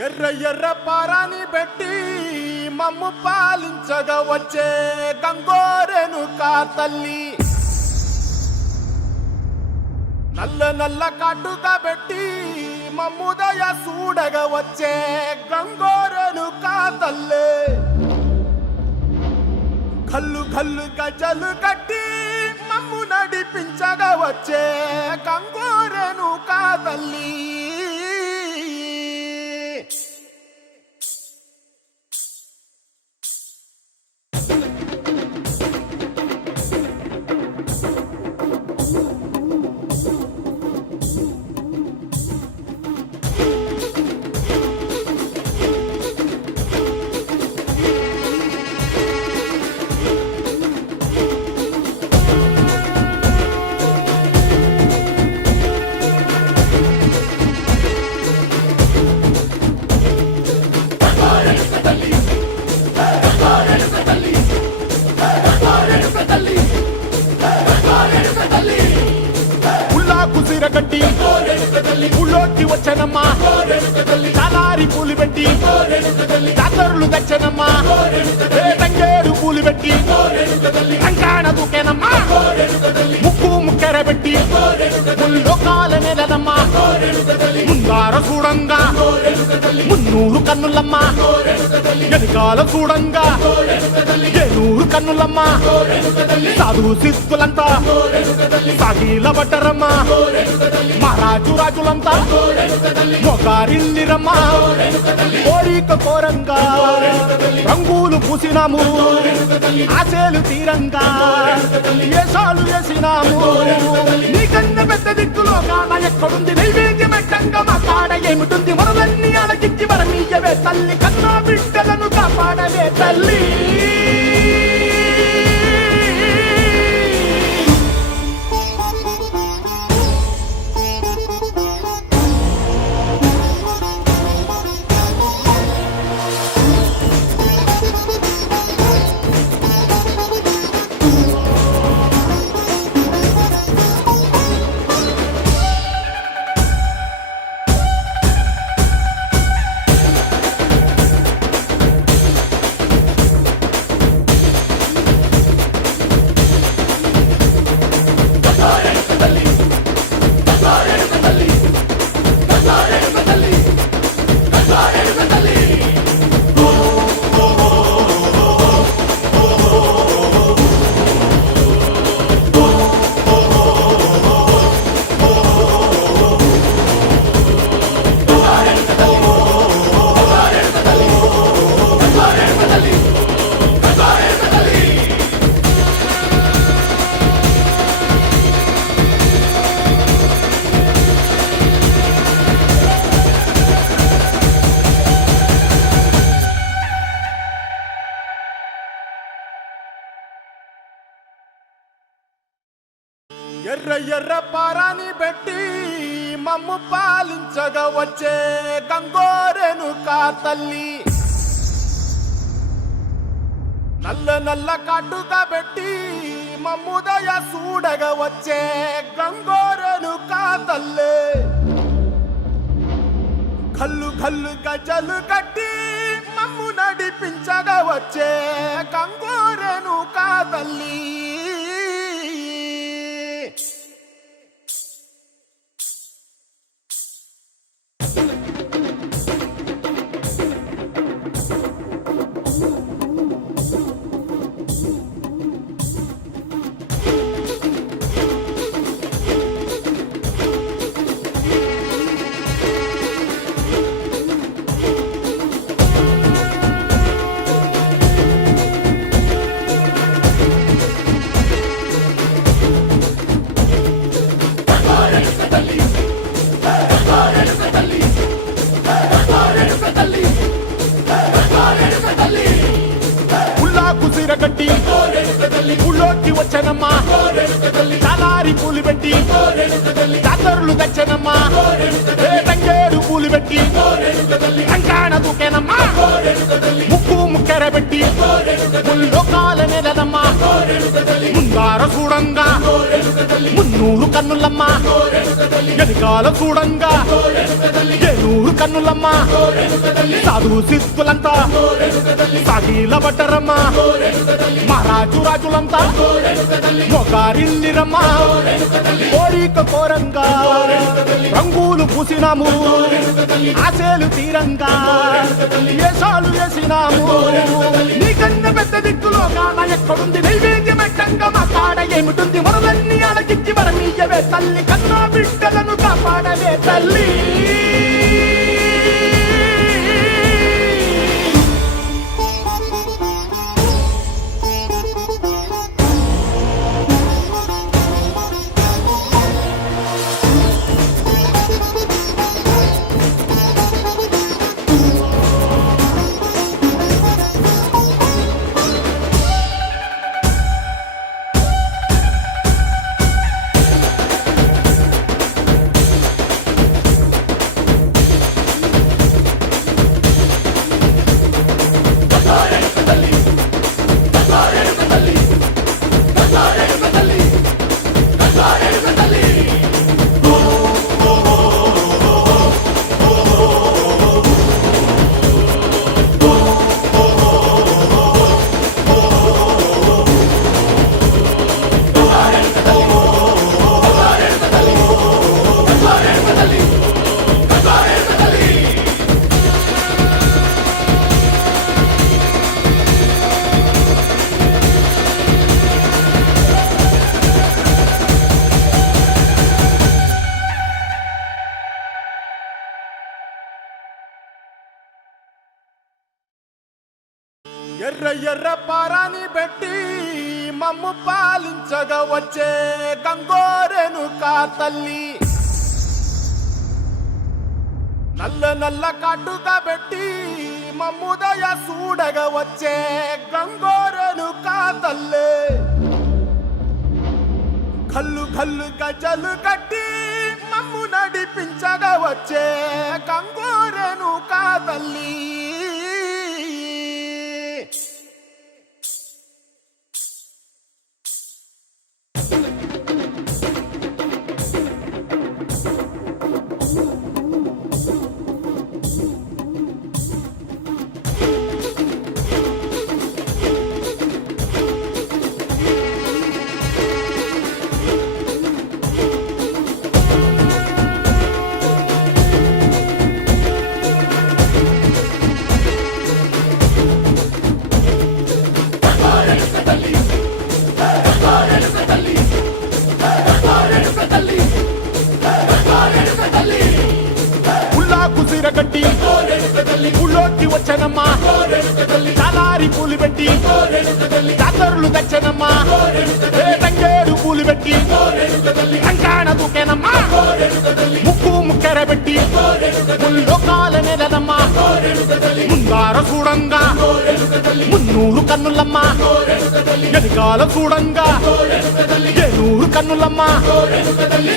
ఎర్ర ఎర్ర పారాని పెట్టి మమ్ము పాలించగా వచ్చే గంగోరెను కా తల్లి, నల్ల నల్ల కాటుగా పెట్టి మమ్ముదయ చూడగా వచ్చే గంగోరెను కా తల్లి, కల్లు కల్లు గజలు కట్టి మమ్ము నడిపించగా వచ్చే గంగోరెను కా తల్లి. గట్టి ఊళ్ళోకి వచ్చనమ్మా, చాలారి పూలు పెట్టి జాతరులు తెచ్చనమ్మా, తంగేడు పూలు పెట్టి కంకాణ దూకేనమ్మా, ముక్కు ముక్కెర పెట్టి ముల్లోకాల నెలనమ్మా, ముందార చూడంగా మున్నూరు కన్నులమ్మా, వెనుకాల చూడంగా ఏనూరు కన్నులమ్మా, సాధు సిద్ధులంతా సాగిల బట్టరమ్మా, మహారాజు రాజులంతా మొగారిల్లిరమ్మా, కోరిక కోరంగా రంగులు పూసినాము, ఆశలు తీరంగా వేషాలు వేసినాము, నీకన్న పెద్ద దిక్కులో కాన ఎక్కడుంది నైవేద్యం ఎట్టంగా మా కాడ ఏమిటుంది, మనలన్నీ అడగిచ్చి వరమీయవే తల్లి, కన్నా బిడ్డలను కాపాడవే తల్లి. ఎర్ర ఎర్ర పారాని పెట్టి మమ్ము పాలించగా వచ్చే గంగోరెను కా తల్లి, నల్ల నల్ల కాటుగా పెట్టి మమ్ముదయ చూడగా వచ్చే గంగోరెను కా తల్లి, కల్లు కల్లు గజలు కట్టి మమ్ము నడిపించగా వచ్చే గంగోరెను కా తల్లి. గట్టి ఊళ్ళోకి వచ్చనమ్మా, చాలారి పూలు పెట్టి జాతరులు తెచ్చనమ్మా, తంగేడు పూలు పెట్టి కంకాణ దూకేనమ్మా, ముక్కు ముక్కెర పెట్టి ముల్లోకాల నెలనమ్మా, ముందార చూడంగా మున్నూరు కన్నులమ్మా, ఎనకాల చూడంగా ఏనూరు కన్నులమ్మ సాధు సిద్ధులంతా సాగిల బట్టరమ్మ మహారాజు రాజులంతా మొగారిల్లిరమ్మ కోరిక కోరంగా రంగులు పూసినాము ఆశలు తీరంగా ఏషాలు వేసినాము నీకన్న పెద్ద దిక్కులో కాన ఎక్కడుంది నైవేద్యమెట్టంగా మా కాడ ఏమిటుంది మనలన్నీ అలకించి వరమీయవే తల్లి కన్నా బిడ్డలను కాపాడవే తల్లి ఎర్ర ఎర్ర పారాని పెట్టి మమ్ము పాలించగా వచ్చే గంగోరెను కా తల్లి నల్ల నల్ల కాటుగా పెట్టి మమ్ముదయ చూడగా వచ్చే గంగోరెను కా తల్లి కల్లు కల్లు గజలు కట్టి మమ్ము నడిపించగా వచ్చే గంగోరెను కా తల్లి కట్టి ఊళ్ళోకి వచ్చనమ్మా తలారి పూలు పెట్టి జాతరులు తెచ్చనమ్మా తంగేడు పూలు పెట్టి కంకాణ దూకేనమ్మా ముక్కు ముక్కెర పెట్టి ముల్లోకాల నెలనమ్మా ముందార చూడంగా మున్నూరు కన్నులమ్మా ఎనకాల చూడంగా ఏనూరు కన్నులమ్మా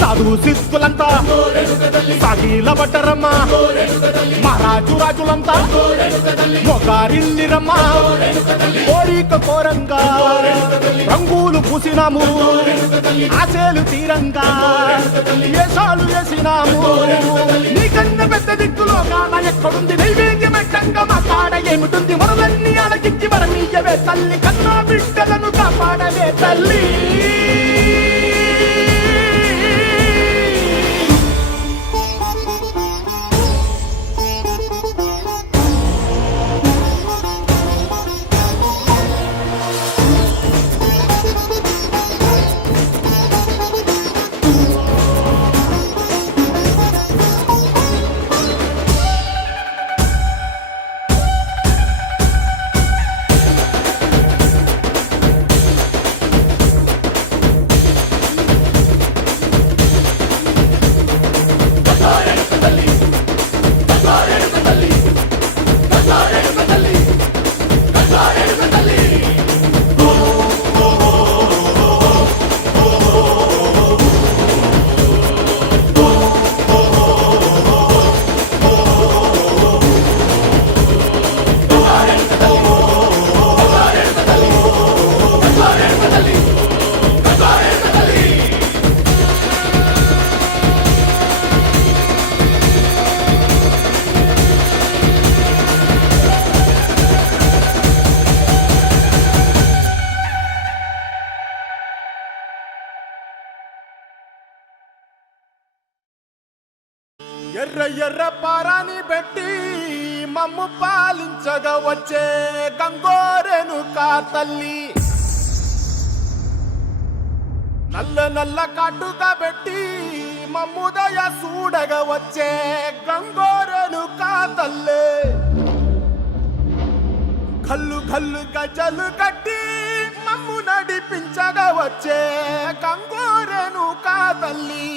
సాధు సిద్ధులంతా సాగిల బట్టరమ్మ మహారాజు రాజులంతా మొగారిల్లిరమ్మ కోరిక కోరంగా రంగులు పూసినాము ఆశలు తీరంగా ఏషాలు వేసినాము నీకన్న పెద్ద దిక్కులో కాన ఎక్కడుంది నైవేద్యమెట్టంగా మా కాడ ఏమిటుంది మనలన్నీ అలకించి వరమీయవే తల్లి కన్నా బిడ్డలను కాపాడవే తల్లి ఎర్ర ఎర్ర పారాని పెట్టి మమ్ము పాలించగా వచ్చే గంగోరెనుకా తల్లి, నల్ల నల్ల కాటుగా పెట్టి మమ్ముదయ చూడగా వచ్చే గంగోరెనుకా తల్లి, కల్లు కల్లు గజలు కట్టి మమ్ము నడిపించగా వచ్చే గంగోరెనుకా తల్లి.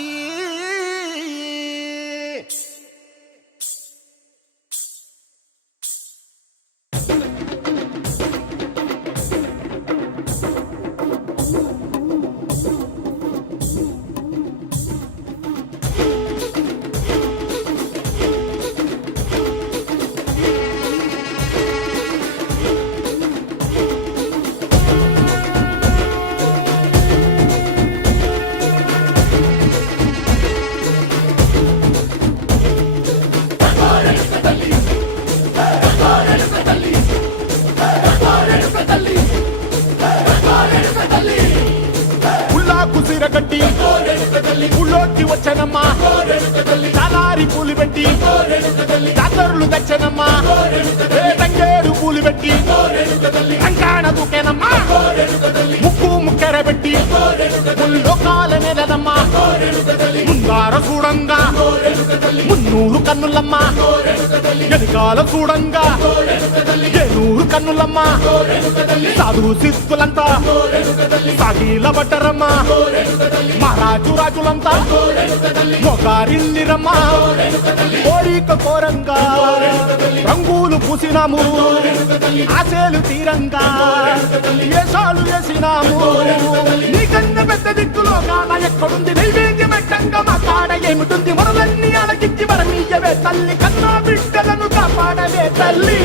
సిరగట్టి ఊళ్ళోకి వచ్చనమ్మా, చాలారి పూలు పెట్టి జాతరులు తెచ్చనమ్మా, తంగేడు పూలు పెట్టి కంకాణ దూకేనమ్మా, ముక్కు ముక్కెర పెట్టి ముల్లోకాల నెలనమ్మా, ముందార చూడంగా మున్నూరు కన్నులమ్మా, వెనకాల చూడంగా ఏనూరు కన్నులమ్మా, సాధు సిద్ధులంతా సాగిల బట్టరమ్మా, మహారాజు రాజులంతా మొగారిల్లిరమ్మా, కోరిక కోరంగా రంగులు పూసినాము, ఆశలు తీరంగా వేషాలు వేసినాము, నీకన్నా పెద్ద దిక్కులో కాన ఎక్కడుంది నైవేద్యం ఎట్టంగా మా కాడ ఏమిటుంది, మొరలన్నీ అలకించి వరమీయవే తల్లి, కన్నా బిడ్డలను కాపాడవే తల్లి.